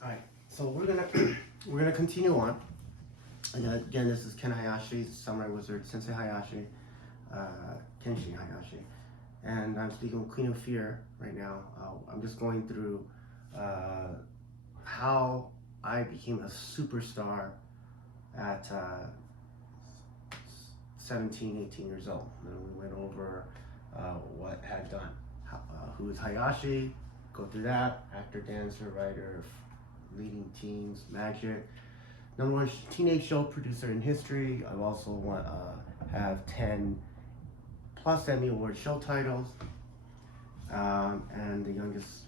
All right, so we're gonna continue on. And again, this is Ken Hayashi, Samurai Wizard, Sensei Hayashi, Kenshin Hayashi, and I'm speaking with Queen of Fear right now. I'm just going through how I became a superstar at 17, 18 years old. And we went over what I had done, who is Hayashi, go through that, actor, dancer, writer, leading teens, magic, number one teenage show producer in history. I also have 10 plus Emmy Award show titles, and the youngest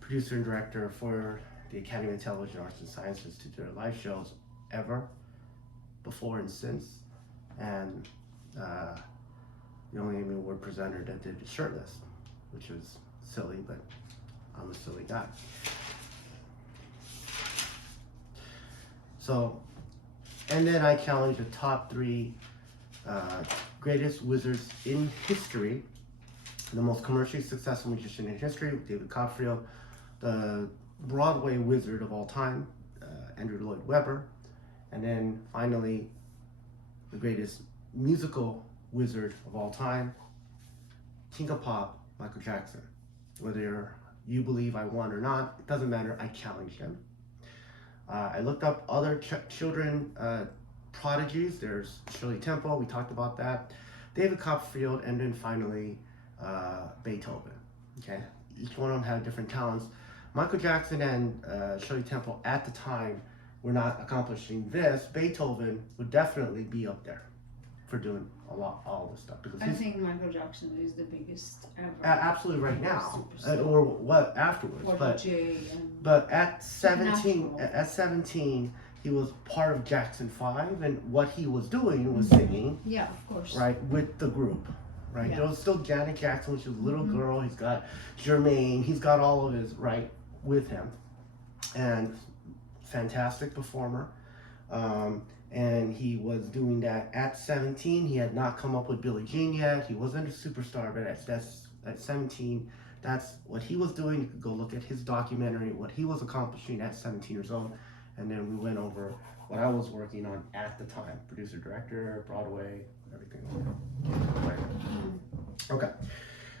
producer and director for the Academy of Television Arts and Sciences to do their live shows ever, before and since, and the only Emmy Award presenter that did it shirtless, which was silly, but I'm a silly guy. So, and then I challenged the top 3 greatest wizards in history, the most commercially successful magician in history, David Copperfield, the Broadway wizard of all time, Andrew Lloyd Webber, and then finally, the greatest musical wizard of all time, King of Pop, Michael Jackson. Whether you believe I won or not, it doesn't matter, I challenged him. I looked up other children prodigies. There's Shirley Temple, we talked about that, David Copperfield, and then finally Beethoven. Okay, each one of them had different talents. Michael Jackson and Shirley Temple at the time were not accomplishing this. Beethoven would definitely be up there for doing all this stuff, because I think Michael Jackson is the biggest ever. Absolutely right now, Superstar. or what afterwards. But at 17, he was part of Jackson 5, and what he was doing was singing. Yeah, of course. Right, with the group. Right, Yeah. there was still Janet Jackson, which is a little girl. He's got Jermaine. He's got all of his with him, and fantastic performer. And he was doing that at 17. He had not come up with Billie Jean yet. He wasn't a superstar, but at 17, that's what he was doing. You could go look at his documentary, what he was accomplishing at 17 years old. And then we went over what I was working on at the time, producer, director, Broadway, everything. Okay,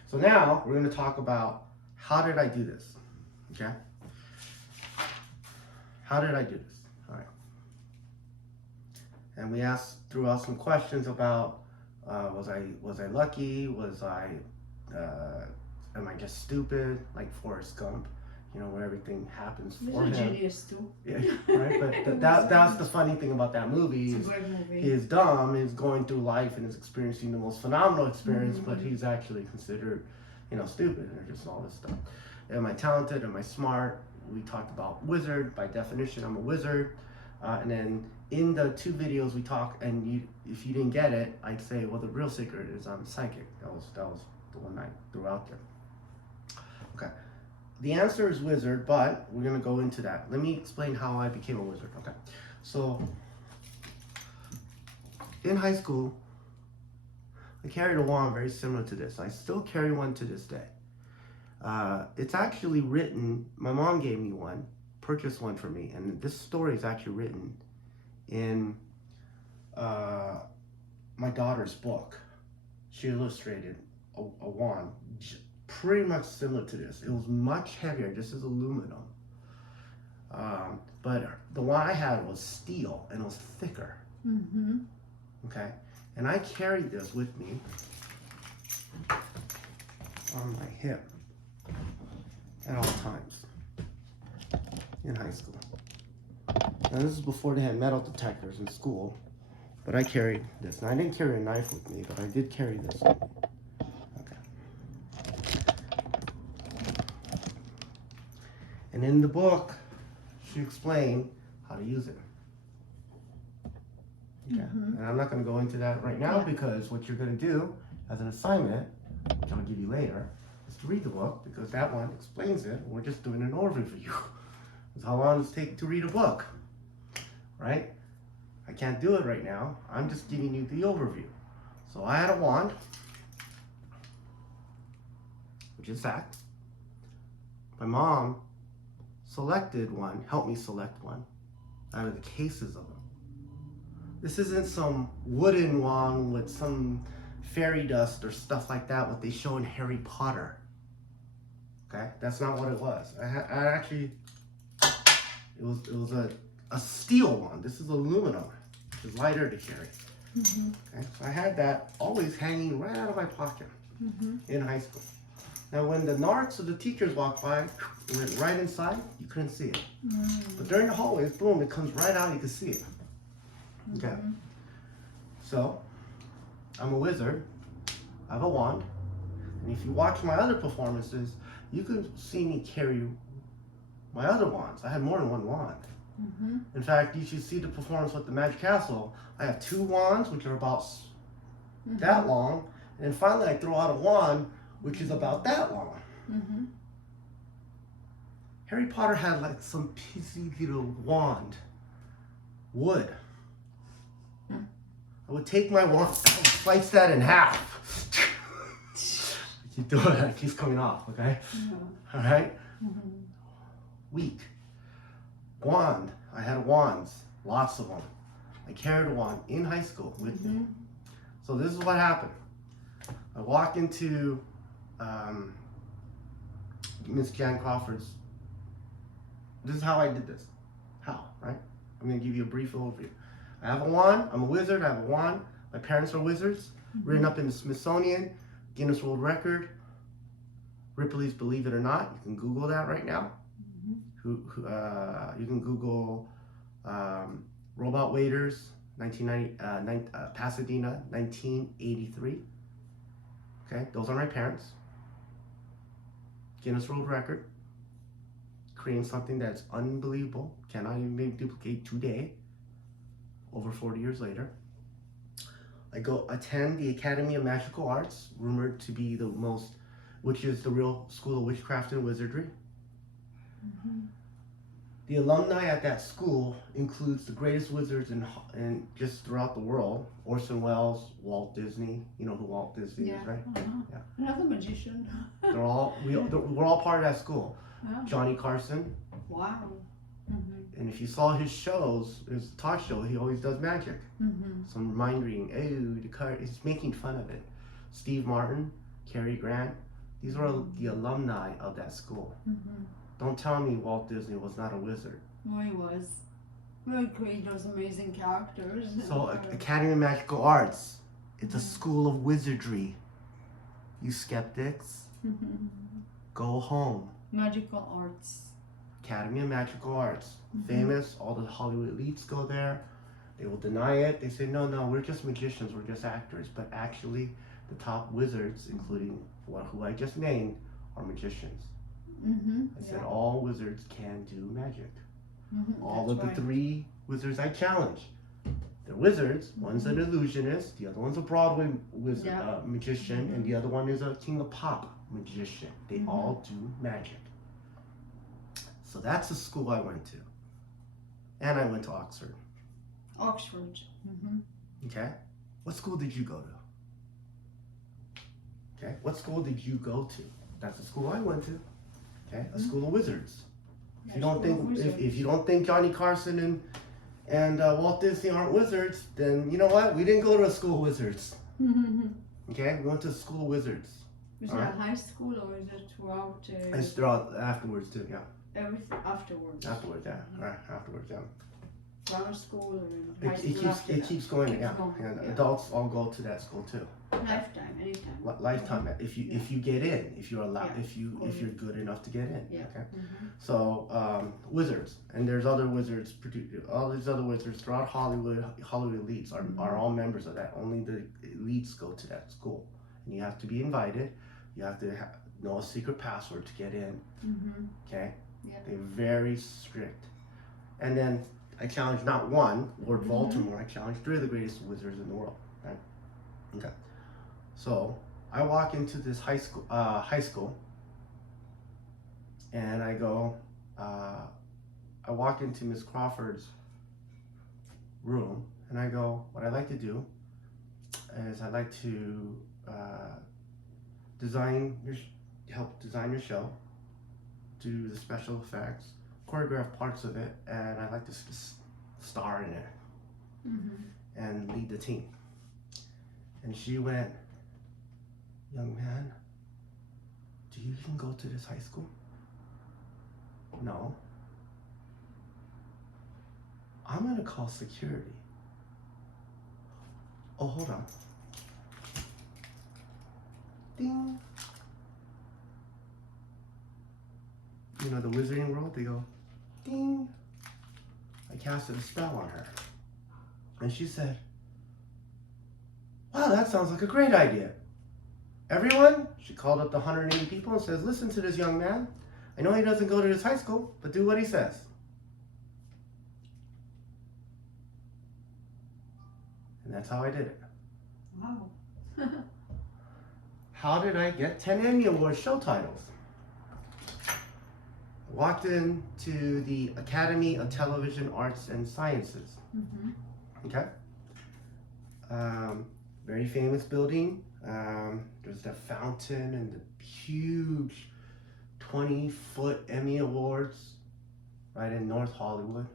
so now we're going to talk about how did I do this, okay? How did I do this? All right. And we threw out some questions about was I lucky? Am I just stupid? Like Forrest Gump, where everything happens for him. He's a genius too. Yeah, right. But that's the funny thing about that movie. It's a great movie. He is dumb, is going through life and is experiencing the most phenomenal experience, but he's actually considered, stupid and just all this stuff. Am I talented? Am I smart? We talked about wizard. By definition, I'm a wizard. And then in the 2 videos we talk, and if you didn't get it, I'd say, well, the real secret is I'm psychic. That was the one I threw out there. Okay. The answer is wizard, but we're gonna go into that. Let me explain how I became a wizard. Okay. So in high school, I carried a wand very similar to this. I still carry one to this day. It's actually written, my mom gave me one, purchased one for me, and this story is actually written in my daughter's book. She illustrated a wand pretty much similar to this. It was much heavier. This is aluminum. But the one I had was steel and it was thicker. Okay? And I carried this with me on my hip at all times in high school. Now this is before they had metal detectors in school, but I carried this. And I didn't carry a knife with me, but I did carry this with me. And in the book, she explained how to use it. Okay. And I'm not going to go into that right now because what you're going to do as an assignment, which I'll give you later, is to read the book, because that one explains it. We're just doing an overview. That's how long does it take to read a book, right? I can't do it right now. I'm just giving you the overview. So I had a wand, which is fact. My mom selected one, helped me select one out of the cases of them. This isn't some wooden one with some fairy dust or stuff like that, what they show in Harry Potter. Okay, that's not what it was. I actually, it was a steel one. This is aluminum, which is lighter to carry. Okay, so I had that always hanging right out of my pocket in high school. Now, when the narcs or the teachers walked by, it went right inside. You couldn't see it. But during the hallways, boom, it comes right out. You can see it. Okay. So, I'm a wizard. I have a wand. And if you watch my other performances, you can see me carry my other wands. I had more than one wand. In fact, you should see the performance with the Magic Castle. I have 2 wands, which are about that long. And finally, I throw out a wand, which is about that long. Harry Potter had like some pissy little wand, wood. I would take my wand, I would slice that in half. Keep doing it, it keeps coming off, okay? All right? Weak. Wand. I had wands, lots of them. I carried a wand in high school with me. So this is what happened. I walked into Miss Jan Crawford's. This is how I did this. How, right? I'm gonna give you a brief overview. I have a wand, I'm a wizard, I have a wand. My parents are wizards, written up in the Smithsonian, Guinness World Record, Ripley's Believe It or Not. You can Google that right now. You can Google Robot Waiters, Pasadena, 1983. Okay, those are my parents. Guinness World Record, creating something that's unbelievable, cannot even be duplicated today, over 40 years later. I go attend the Academy of Magical Arts, rumored to be the most, which is the real school of witchcraft and wizardry. The alumni at that school includes the greatest wizards in just throughout the world. Orson Welles, Walt Disney. You know who Walt Disney is, right? Yeah. Another magician. We're all part of that school. Johnny Carson. Wow. And if you saw his shows, his talk show, he always does magic. Some mind reading. Oh, the card. He's making fun of it. Steve Martin, Cary Grant. These are the alumni of that school. Don't tell me Walt Disney was not a wizard. No, he was. He created those amazing characters. So, Academy of Magical Arts, it's a school of wizardry. You skeptics, go home. Magical arts. Academy of Magical Arts, famous. All the Hollywood elites go there. They will deny it. They say, no, we're just magicians, we're just actors. But actually, the top wizards, including who I just named, are magicians. I said all wizards can do magic. All of the 3 wizards I challenge. They're wizards. One's an illusionist, the other one's a Broadway wizard, magician, and the other one is a King of Pop magician. They all do magic. So that's the school I went to. And I went to Oxford. Oxford. Okay? What school did you go to? Okay? What school did you go to? That's the school I went to. Okay, a school of wizards. If you don't think if you don't think Johnny Carson and Walt Disney aren't wizards, then you know what? We didn't go to a school of wizards. Okay, we went to a school of wizards. Was it high school or is it throughout? It's throughout afterwards too. Yeah. Everything afterwards. Afterwards, yeah. Right, afterwards, yeah. Grammar school or high school. It keeps going. Yeah. And adults all go to that school too. Lifetime, anytime. Lifetime. If you get in, if you're allowed, if you're good enough to get in. Yeah. Okay. So wizards, and there's other wizards. All these other wizards throughout Hollywood. Hollywood elites are all members of that. Only the elites go to that school, and you have to be invited. You have to know a secret password to get in. Okay. Yeah. They're very strict. And then I challenged not one, Lord Voldemort. I challenged 3 of the greatest wizards in the world. Right? Okay. So I walk into this high school, and I go. I walk into Miss Crawford's room, and I go. What I like to do is I like to help design your show, do the special effects, choreograph parts of it, and I'd like to star in it and lead the team. And she went, young man, do you even go to this high school? No. I'm gonna call security. Oh, hold on. Ding. You know, the Wizarding World, they go, ding. I casted a spell on her. And she said, wow, that sounds like a great idea. Everyone, she called up the 180 people and says, listen to this young man. I know he doesn't go to this high school, but do what he says. And that's how I did it. Wow. How did I get 10 Emmy Award show titles? I walked into the Academy of Television Arts and Sciences. Okay? Very famous building. There's the fountain and the huge 20-foot Emmy Awards right in North Hollywood.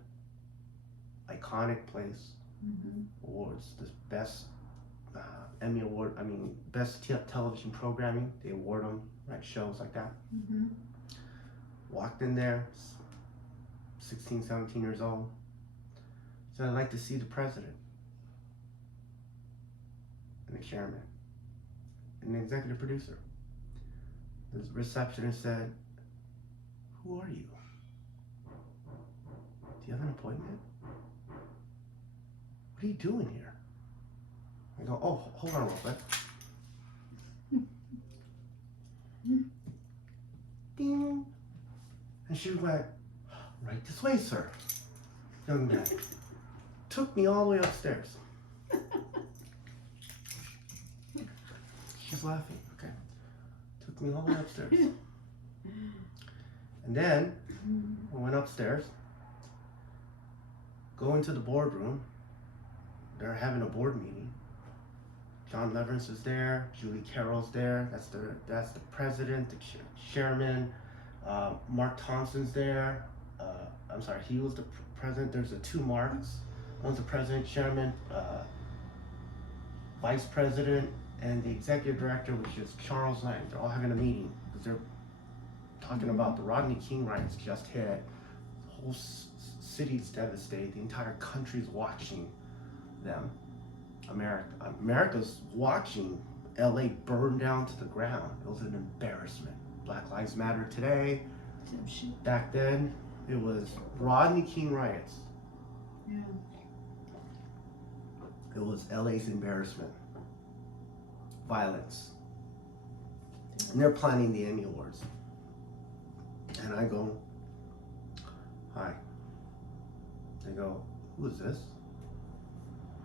Iconic place. Awards, the best Emmy Award, best television programming. They award them, right? Shows like that. Walked in there, 16, 17 years old. So I'd like to see the president and the chairman and the executive producer. The receptionist said, who are you? Do you have an appointment? What are you doing here? I go, oh, hold on real quick. Ding. And she went, right this way, sir. Young man. Took me all the way upstairs. She's laughing, okay. Took me all the way upstairs. And then I went upstairs, go into the boardroom. They're having a board meeting. John Leverance is there, Julie Carroll's there, that's the president, the chairman, Mark Thompson's there. I'm sorry, he was the president. There's the two Marks. One's the president, chairman, vice president, and the executive director, which is Charles Lang. They're all having a meeting because they're talking about the Rodney King riots just hit. The whole city's devastated. The entire country's watching them. America's watching LA burn down to the ground. It was an embarrassment. Black Lives Matter today. Back then, it was Rodney King riots. Yeah. It was LA's embarrassment. Violence. And they're planning the Emmy Awards. And I go, hi. They go, who is this?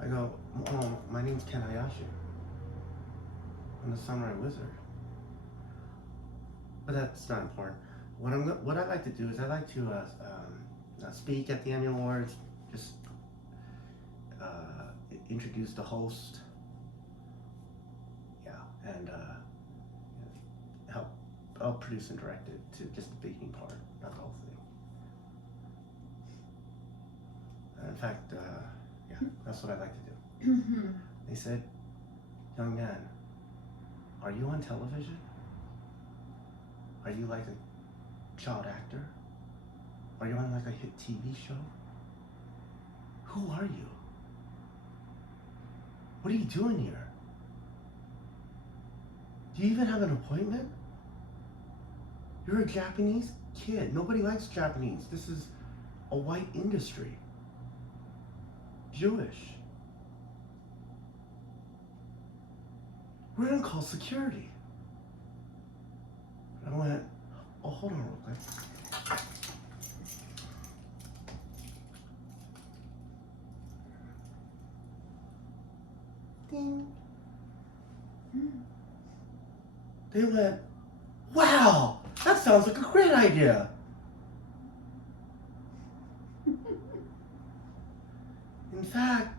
I go, oh, my name's Ken Hayashi. I'm the Samurai Wizard. But that's not important. What I like to do is I like to speak at the Emmy Awards, just introduce the host, and help produce and direct it to just the beginning part, not the whole thing. In fact, that's what I like to do. They said, young man, are you on television? Are you like a child actor? Are you on like a hit TV show? Who are you? What are you doing here? Do you even have an appointment? You're a Japanese kid. Nobody likes Japanese. This is a white industry. Jewish. We're gonna call security. I went, oh, hold on real quick. Ding. They went, wow, that sounds like a great idea. In fact,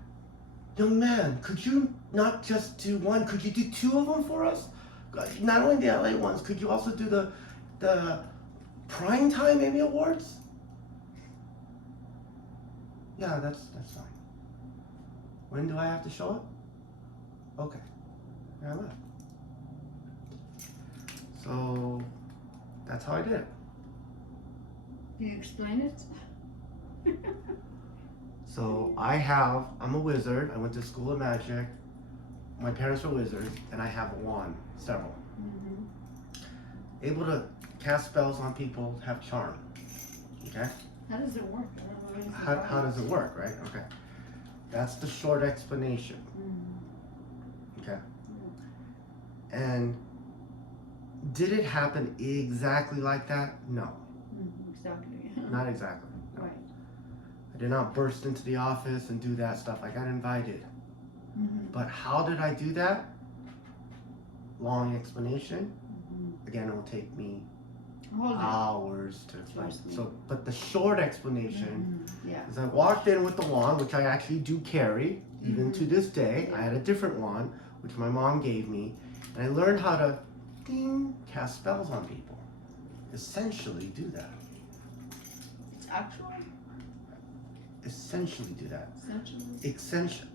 young man, could you not just do one, could you do two of them for us? Not only the LA ones, could you also do the Primetime Emmy Awards? Yeah, that's fine. When do I have to show it? Okay. And I left. So that's how I did it. Can you explain it? So I'm a wizard. I went to school of magic. My parents were wizards, and I have a wand, several. Mm-hmm. Able to cast spells on people, have charm. Okay? How does it work? I don't know anything How about does it work, right? Okay. That's the short explanation. Mm-hmm. Okay? And did it happen exactly like that? No. Mm-hmm. Exactly. Not exactly. No. Right. I did not burst into the office and do that stuff. I got invited. Mm-hmm. But how did I do that? Long explanation. Mm-hmm. Again, it will take me Hold on. hours to explain. Trust me. So, but the short explanation Mm-hmm. Yeah. is I walked in with the wand, which I actually do carry, even to this day. Yeah. I had a different wand, which my mom gave me, and I learned how to cast spells on people. Essentially do that. It's actually Essentially do that. essentially.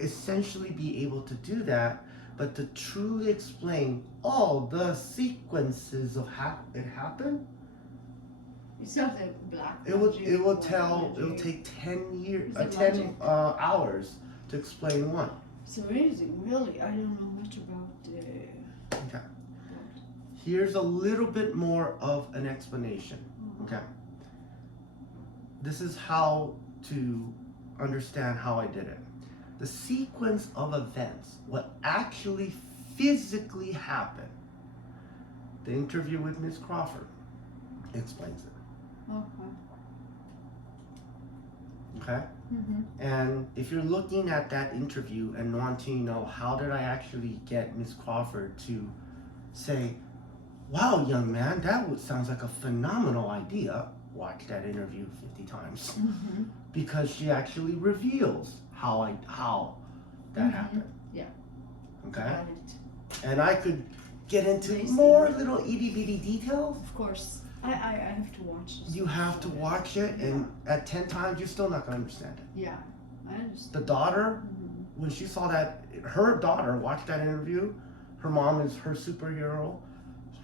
Essentially be able to do that, but to truly explain all the sequences of how it happened, It's not a black. it will magic or magic. take 10 years, Is it 10 magic? hours to explain one. It's amazing, really. I don't know much about Okay. Here's a little bit more of an explanation. Okay. This is how to understand how I did it. The sequence of events, what actually physically happened. The interview with Ms. Crawford explains it. Okay. Okay? Mm-hmm. And if you're looking at that interview and wanting to know how did I actually get Ms. Crawford to say, wow, young man, sounds like a phenomenal idea. Watch that interview 50 times. Mm-hmm. Because she actually reveals how that Mhm. happened. Yeah. Okay? Got it. And I could get into Amazing. more little itty bitty details. Of course. I have to watch this. You have to watch it, and at 10 times, you're still not going to understand it. Yeah, I understand. The daughter, Mhm. when she saw that, her daughter watched that interview. Her mom is her superhero.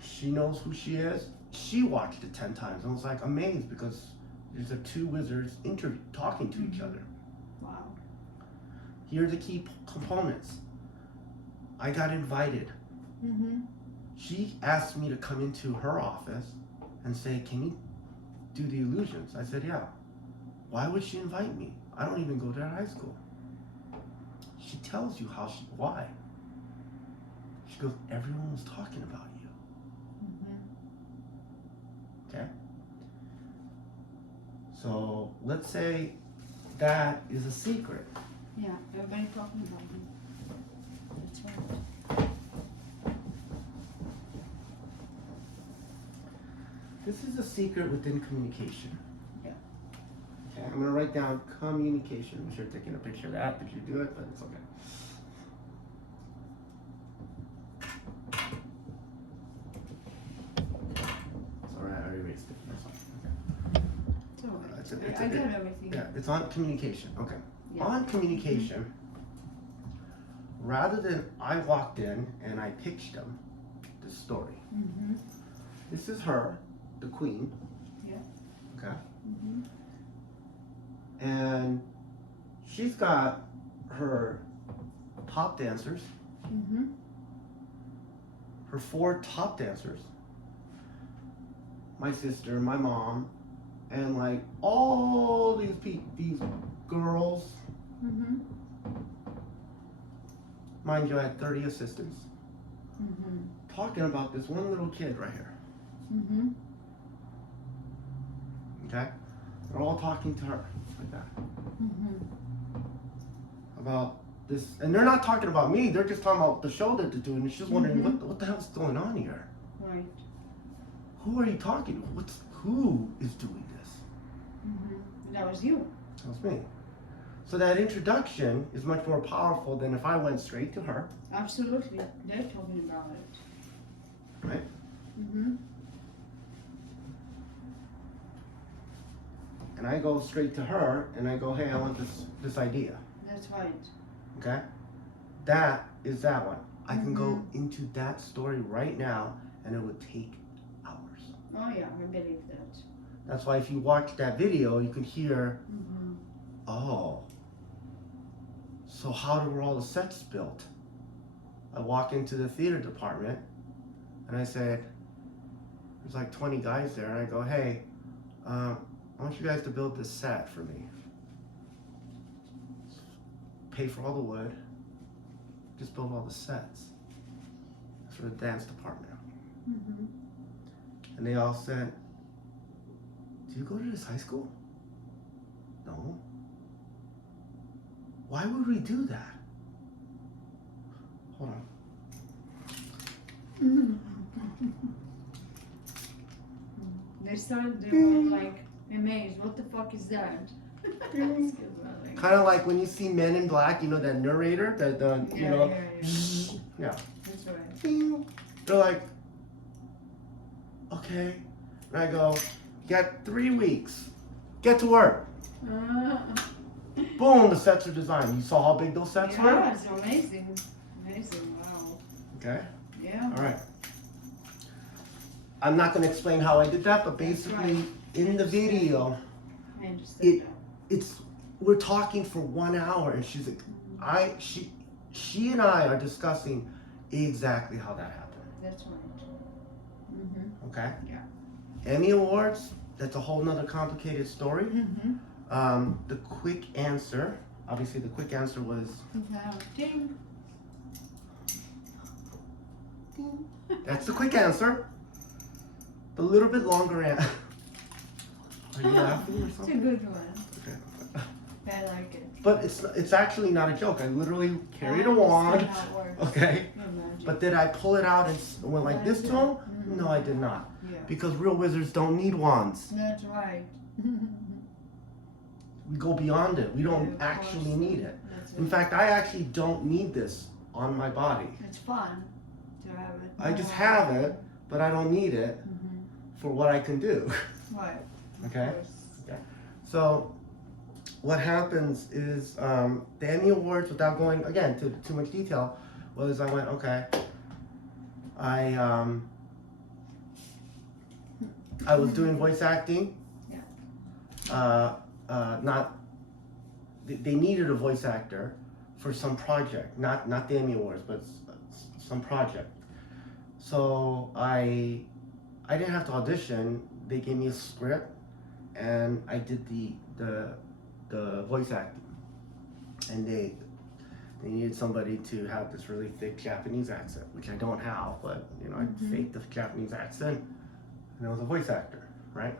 She knows who she is. She watched it 10 times and was like amazed because there's the two wizards talking to each other. Wow. Here are the key components. I got invited. Mm-hmm. She asked me to come into her office and say, can you do the illusions? I said, yeah. Why would she invite me? I don't even go to that high school. She tells you why. She goes, everyone was talking about you. Mm-hmm. Okay? So let's say that is a secret. Yeah, everybody talking about me. That's right. This is a secret within communication. Yeah. Okay, I'm gonna write down communication. I'm sure taking a picture of that if you do it, but it's okay. It's alright, I already erased it. That's fine. Okay. It's all right. It's a- I got everything. Yeah, it's on communication. Okay. Yeah. On communication, rather than I walked in and I pitched them the story. Mm-hmm. This is her, the queen. Yeah. Okay. Mm-hmm. And she's got her top dancers, Mm-hmm. her 4 top dancers, my sister, my mom, and like all these girls. Mm-hmm. Mind you, I had 30 assistants Mm-hmm. talking about this one little kid right here. Mm-hmm. Okay? They're all talking to her like that. Mm-hmm. About this, and they're not talking about me, they're just talking about the show that they're doing. And she's wondering, Mhm. what the hell's going on here? Right. Who are you talking to? Who is doing this? Mm-hmm. That was you. That was me. So that introduction is much more powerful than if I went straight to her, Absolutely. They're talking about it. right? Mm-hmm. and I go straight to her and I go, hey, I want this idea. That's right. Okay? That is that one. I can go Mhm. into that story right now and it would take hours. Oh yeah, I believe that. That's why if you watch that video, you can hear, Mm-hmm. oh, so how were all the sets built? I walk into the theater department and I said, there's like 20 guys there, and I go, hey, I want you guys to build this set for me. Pay for all the wood, just build all the sets. That's for the dance department. Mm-hmm. And they all said, do you go to this high school? No. Why would we do that? Hold on. They started doing like amazed. What the fuck is that? Excuse me. Kind of like when you see Men in Black, you know, that narrator, that you know, yeah. That's right. Ding. They're like, okay. And I go, you got 3 weeks. Get to work. Boom, the sets are designed. You saw how big those sets were? Yeah, it's amazing. Amazing, wow. Okay, Yeah. all right. I'm not going to explain how I did that, but basically right. in the video, I understand we're talking for 1 hour, and she's like, she and I are discussing exactly how that happened. That's right. Mm-hmm. Okay? Yeah. Emmy Awards, that's a whole nother complicated story. Mm-hmm. The quick answer, obviously the quick answer was, Ding. ding. That's the quick answer. The little bit longer answer. Are you laughing or It's a something? good one. Okay. I like it. But it's actually not a joke. I literally carried a I wand. understand how it works. Okay. Imagine. But did I pull it out and went like this to him? Mhm. No, I did not. Yeah. Because real wizards don't need wands. That's right. We go beyond it. We don't Yeah, of actually course. need it. That's In it. fact, I actually don't need this on my body. It's fun to have it. I just have it, but I don't need it Mm-hmm. for what I can do. Right. Okay? Of course. So what happens is the Emmy Awards, without going again to too much detail, was I went, okay, I was doing voice acting. Yeah. Not they needed a voice actor for some project, not the Emmy Awards, but some project. So I didn't have to audition. They gave me a script, and I did the voice acting. And they needed somebody to have this really thick Japanese accent, which I don't have, but you know, I faked the Japanese accent, and I was a voice actor, right?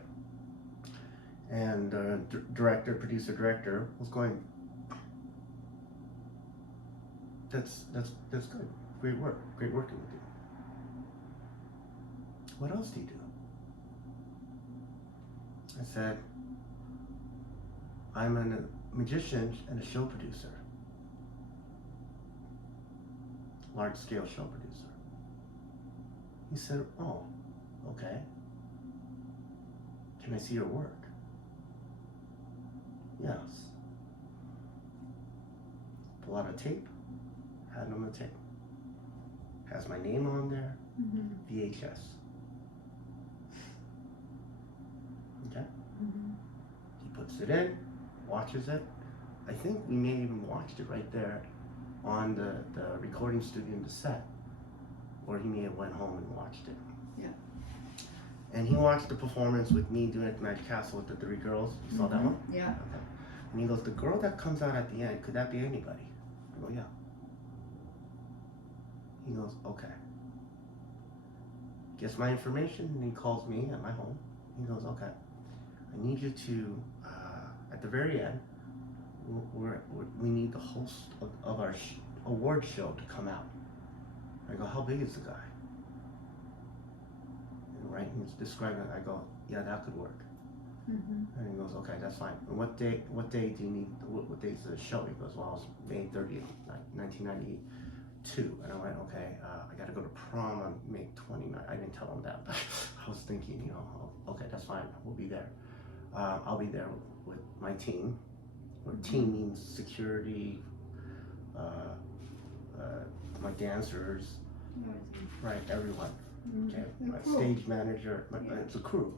And producer director was going, that's good, great working with you. What else do you do? I said, I'm a magician and a show producer. Large scale show producer. He said, oh, okay. Can I see your work? Yes. Pull out a tape, hand him the tape. Has my name on there, Mm-hmm. VHS. Okay? Mm-hmm. He puts it in, watches it. I think we may even watched it right there on the recording studio in the set. Or he may have went home and watched it. Yeah. And he watched the performance with me doing it at the Magic Castle with the 3 girls. You saw that one? Yeah. Okay. And he goes, the girl that comes out at the end, could that be anybody? I go, yeah. He goes, okay. Gets my information and he calls me at my home. He goes, okay. I need you to, at the very end, we need the host of our award show to come out. I go, how big is the guy? And right, he's describing it. I go, yeah, that could work. Mm-hmm. And he goes, okay, that's fine. And what day do you need, what day is the show? He goes, well, it's May 30th, 1992. And I went, okay, I got to go to prom on May 29th. I didn't tell him that, but I was thinking, you know, okay, that's fine. We'll be there. I'll be there with my team. Where team means security, my dancers, right? Everyone. Okay, my stage manager, it's a crew.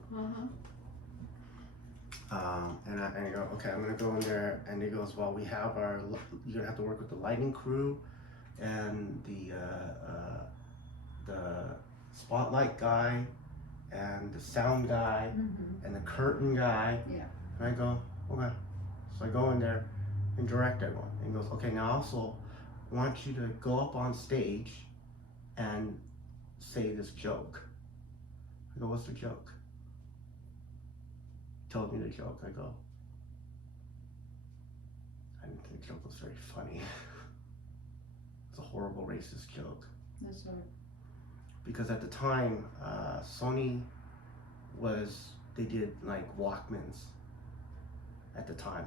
And I go, okay, I'm gonna go in there, and he goes, well, you're gonna have to work with the lighting crew, and the spotlight guy, and the sound guy, and the curtain guy. Yeah. And I go, okay. So I go in there and direct everyone. And he goes, okay, now I also want you to go up on stage and say this joke. I go, what's the joke? He told me the joke. I go, I didn't think the joke was very funny. It's a horrible racist joke. That's right. Because at the time, Sony they did like Walkmans. At the time,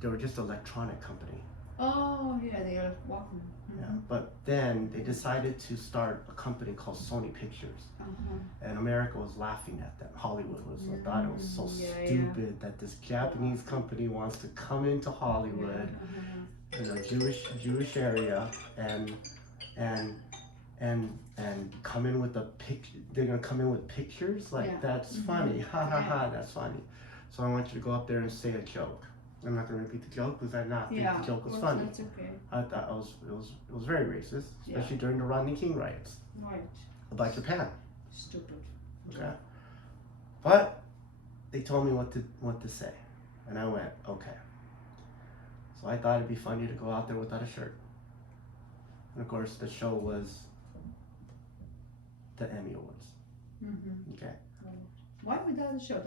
they were just an electronic company. Oh yeah, they are walking. Yeah, but then they decided to start a company called Sony Pictures, and America was laughing at them. Hollywood thought it was so stupid that this Japanese company wants to come into Hollywood, in a Jewish area, and come in with they're gonna come in with pictures like that's funny, ha ha ha, that's funny. So I want you to go up there and say a joke. I'm not going to repeat the joke because I did not think the joke was funny. That's okay. I thought it was very racist, especially during the Rodney King riots. Right. About Japan. Stupid. Okay. But they told me what to say, and I went okay. So I thought it'd be funny to go out there without a shirt. And of course, the show was the Emmy Awards. Okay. Why without a shirt?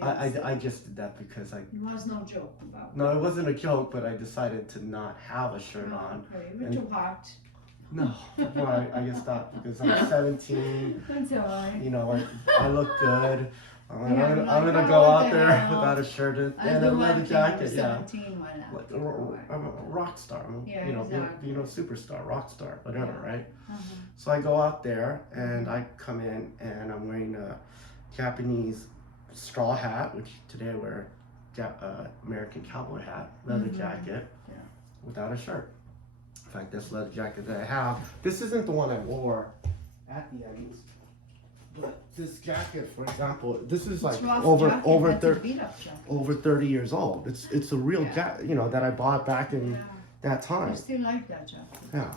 I just did that because There was no joke about it. No, it wasn't a joke, but I decided to not have a shirt on. Okay, you're too hot. No, well, I just thought because I'm 17, That's alright. you know, I look good. I'm gonna go out there without a shirt and a leather jacket. Yeah, 17, why not? like I'm a rock star. Yeah, you know, exactly. superstar, rock star, whatever, right? Uh-huh. So I go out there and I come in and I'm wearing a Japanese straw hat, which today I wear American cowboy hat, leather jacket, without a shirt. In fact, this leather jacket that I have, this isn't the one I wore at the Emmys, but this jacket, for example, this is like over 30 years old. It's a real jacket, you know, that I bought back in that time. I still like that jacket. Yeah.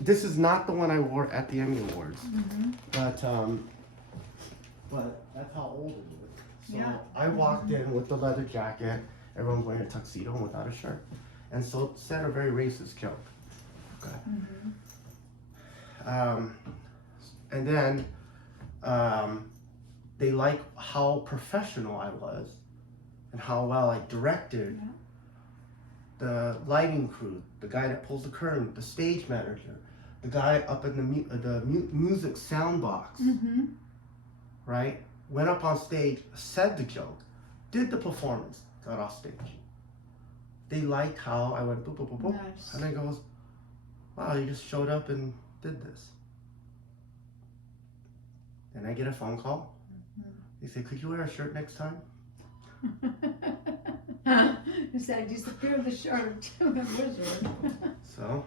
This is not the one I wore at the Emmy Awards, but that's how old it is. So I walked in with the leather jacket, everyone's wearing a tuxedo and without a shirt. And so said a very racist joke. Okay. And then they like how professional I was and how well I directed the lighting crew, the guy that pulls the curtain, the stage manager, the guy up in the music sound box. Right? Went up on stage, said the joke, did the performance, got off stage. They liked how I went boop, boop, boop, boop. Nice. And I goes, wow, you just showed up and did this. Then I get a phone call. They say, could you wear a shirt next time? He said, disappear the shirt. So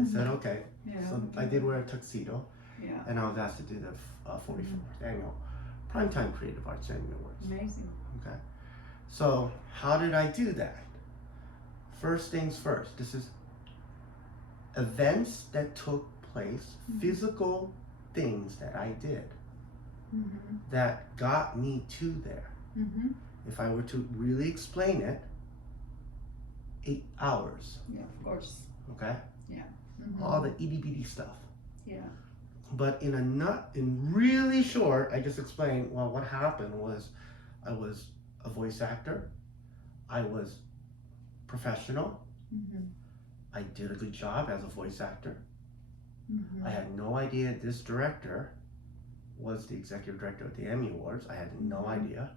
I said, okay. So I did wear a tuxedo. Yeah. And I was asked to do the 44th annual Primetime Creative Arts Emmy Awards. Amazing. Okay. So how did I do that? First things first. This is events that took place, physical things that I did that got me to there. If I were to really explain it, 8 hours. Yeah, of course. Okay. Yeah. All the itty bitty stuff. Yeah. But in really short, I just explained, well, what happened was I was a voice actor. I was professional. I did a good job as a voice actor. I had no idea this director was the executive director of the Emmy Awards. I had no idea.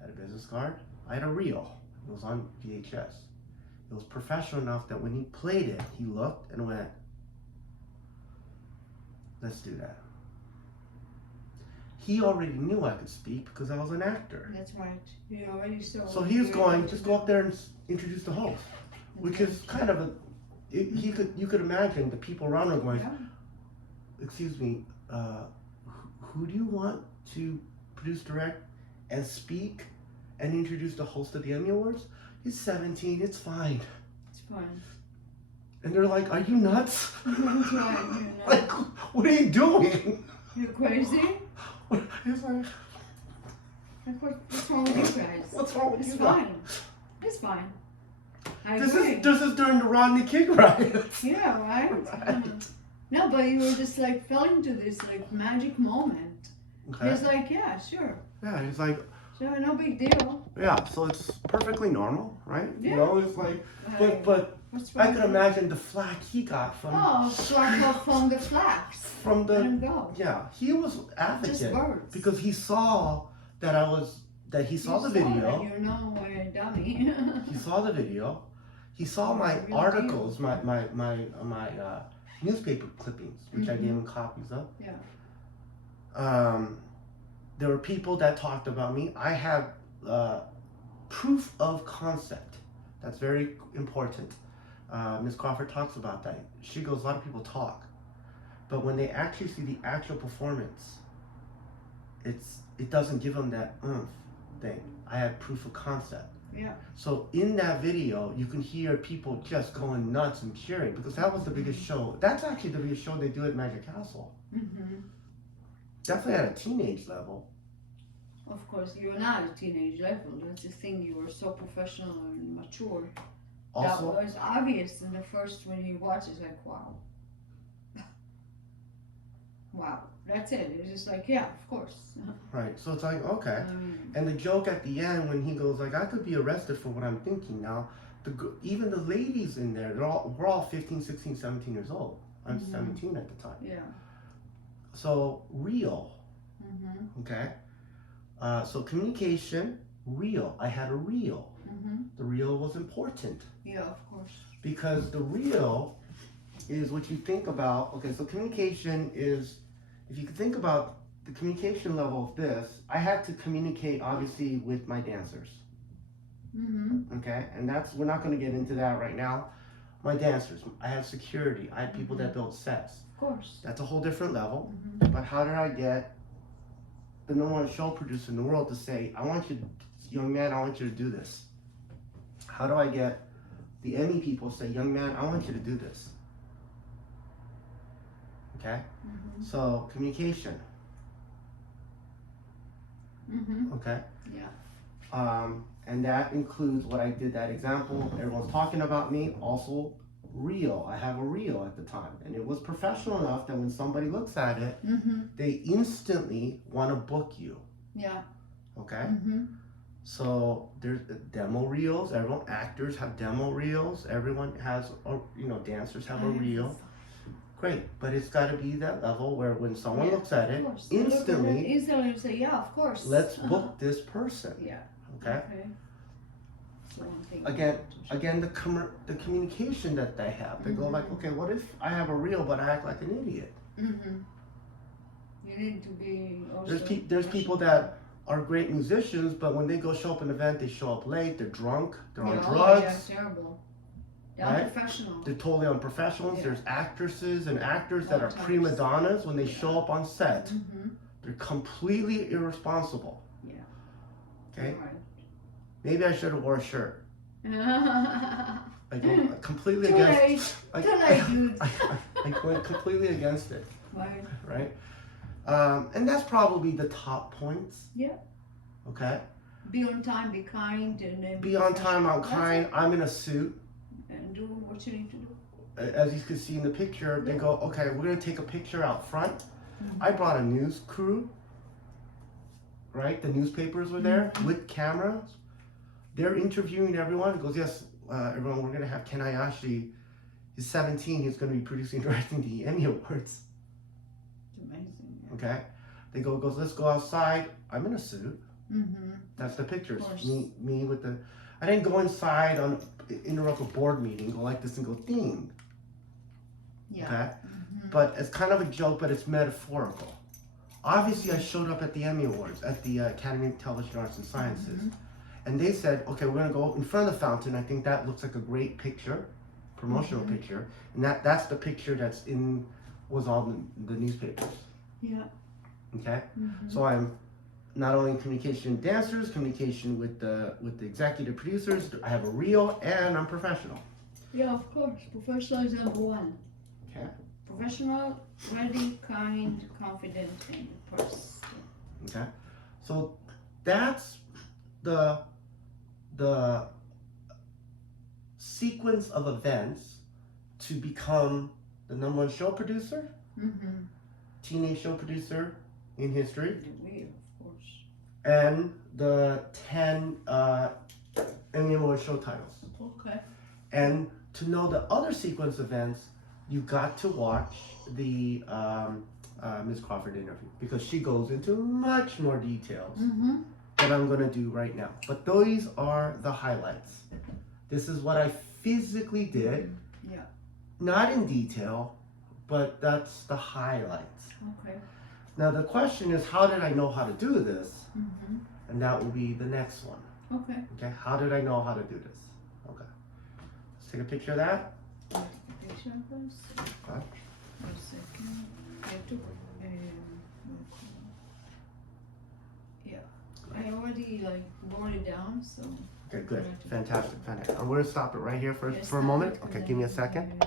I had a business card. I had a reel. It was on VHS. It was professional enough that when he played it, he looked and went, let's do that. he already knew I could speak because I was an actor. That's right. You already saw. So he was going, just go up there and introduce the host, which right. is kind of a, you could imagine the people around him going, Yeah. excuse me, who do you want to produce, direct, and speak, and introduce the host of the Emmy Awards? He's 17, it's fine. It's fine. And they're like, are you nuts? That's right. You know. Like, what are you doing? You're crazy? He's like, Like, what's wrong with you guys? what's wrong with It's you? fine. It's fine. I This agree. is during the Rodney King riots. Yeah, right? Right. No, but you were just like fell into this like magic moment. Okay. It's like, yeah, sure. Yeah, he's like, Sure, no big deal. yeah, so it's perfectly normal, right? Yeah. You know, it's like, but What's I wrong could with- imagine the flack he got from Oh, flack off from the flax. from Let him the go. yeah. He was Just advocate birds. because he saw that he saw the That video. you're no dummy. He saw the video. He saw my Real articles, my newspaper clippings, which I Mhm. gave him copies of. Yeah. There were people that talked about me. I have proof of concept. That's very important. Ms. Crawford talks about that. She goes, a lot of people talk, but when they actually see the actual performance, it doesn't give them that thing. I have proof of concept. Yeah. So in that video, you can hear people just going nuts and cheering because that was the biggest show. That's actually the biggest show they do at Magic Castle. Mm-hmm. Definitely at a teenage level. Of course, you're not at teenage level. That's the thing. You were so professional and mature. Also, That was obvious in the first when you watch. It's like, wow. Wow. That's it. It's just like, yeah, of course. right. So it's like, okay. I mean, And the joke at the end when he goes like, I could be arrested for what I'm thinking now. Even the ladies in there, we're all 15, 16, 17 years old. I'm Mhm. 17 at the time. yeah. So real, Mm-hmm. okay? So communication, real. I had a reel. Mm-hmm. The reel was important Yeah, of course. because the reel is what you think about. Okay, so communication is, if you could think about the communication level of this, I had to communicate obviously with my dancers. Mm-hmm. Okay, and we're not going to get into that right now. My dancers, I had security, I had people that built sets. Of course. That's a whole different level. Mm-hmm. But how did I get the number one show producer in the world to say, I want you, young man, I want you to do this? How do I get the Emmy people to say, young man, I want you to do this? Okay, Mm-hmm. so communication. Mm-hmm. Okay. Yeah. And that includes what I did, that example, everyone's talking about me, also reel. I have a reel at the time. And it was professional enough that when somebody looks at it, Mm-hmm. they instantly want to book you. Yeah. Okay? Mm-hmm. So there's demo reels. Actors have demo reels. Everyone has, dancers have a reel. Great, but it's got to be that level where when someone Yeah, looks at it, Of course. They look at it instantly, instantly you say, yeah, of course. let's book this person. Yeah. Okay? So one thing. Again, the communication that they have. They go like, okay, what if I have a reel but I act like an idiot? Mm-hmm. You need to be also. There's people that are great musicians, but when they go show up an event, they show up late. They're drunk. They're on drugs. Yeah, terrible. They're Right? unprofessional. They're totally unprofessionals. Yeah. There's actresses and actors that are Sometimes. prima donnas when they show up on set. Mm-hmm. They're completely irresponsible. Yeah. Okay? Right. Maybe I should have wore a shirt. Too I go completely against. late. Too late, dude. I went completely against it. Right. Right? And that's probably the top points. Yeah. Okay? Be on time, be kind, and then Be on time, I'm That's kind, it. I'm in a suit. And do what you need to do. As you can see in the picture, they go, okay, we're gonna take a picture out front. I brought a news crew, right? The newspapers were there with cameras. They're interviewing everyone. It goes, yes, everyone, we're gonna have Ken Hayashi. He's 17, he's gonna be producing and directing the Emmy Awards. It's amazing. Yeah. Okay? They goes, let's go outside. I'm in a suit. Mm-hmm. That's the pictures. Of course. Me with the. I didn't go inside interrupt a board meeting, go like this and go ding. Yeah. Okay, Mm-hmm. but it's kind of a joke, but it's metaphorical. obviously I showed up at the Emmy Awards, at the Academy of Television Arts and Sciences. And they said, okay, we're gonna go in front of the fountain. I think that looks like a great picture, promotional picture. And that's the picture was on the newspapers. Yeah. Okay? So I'm not only in communication with dancers, communication with the executive producers, I have a reel, and I'm professional. Yeah, of course. Professional is number one. Okay. Professional, ready, kind, confident, and person. Okay? So that's the sequence of events to become the #1 show producer, teenage show producer in history, We, of course. and the 10 Emmy Award show titles. Okay. And to know the other sequence events, you got to watch the Ms. Crawford interview, because she goes into much more details that I'm going to do right now. But those are the highlights. This is what I physically did. Yeah. Not in detail, but that's the highlights. Okay. Now the question is, how did I know how to do this? And that will be the next one. Okay. Okay, how did I know how to do this? Okay. Let's take a picture of that. Picture of this. Okay. One second. I took. Yeah. I already wrote it down, so. Okay, good. Fantastic. And we're gonna stop it right here for Yes, a moment. and Okay, then give me a second.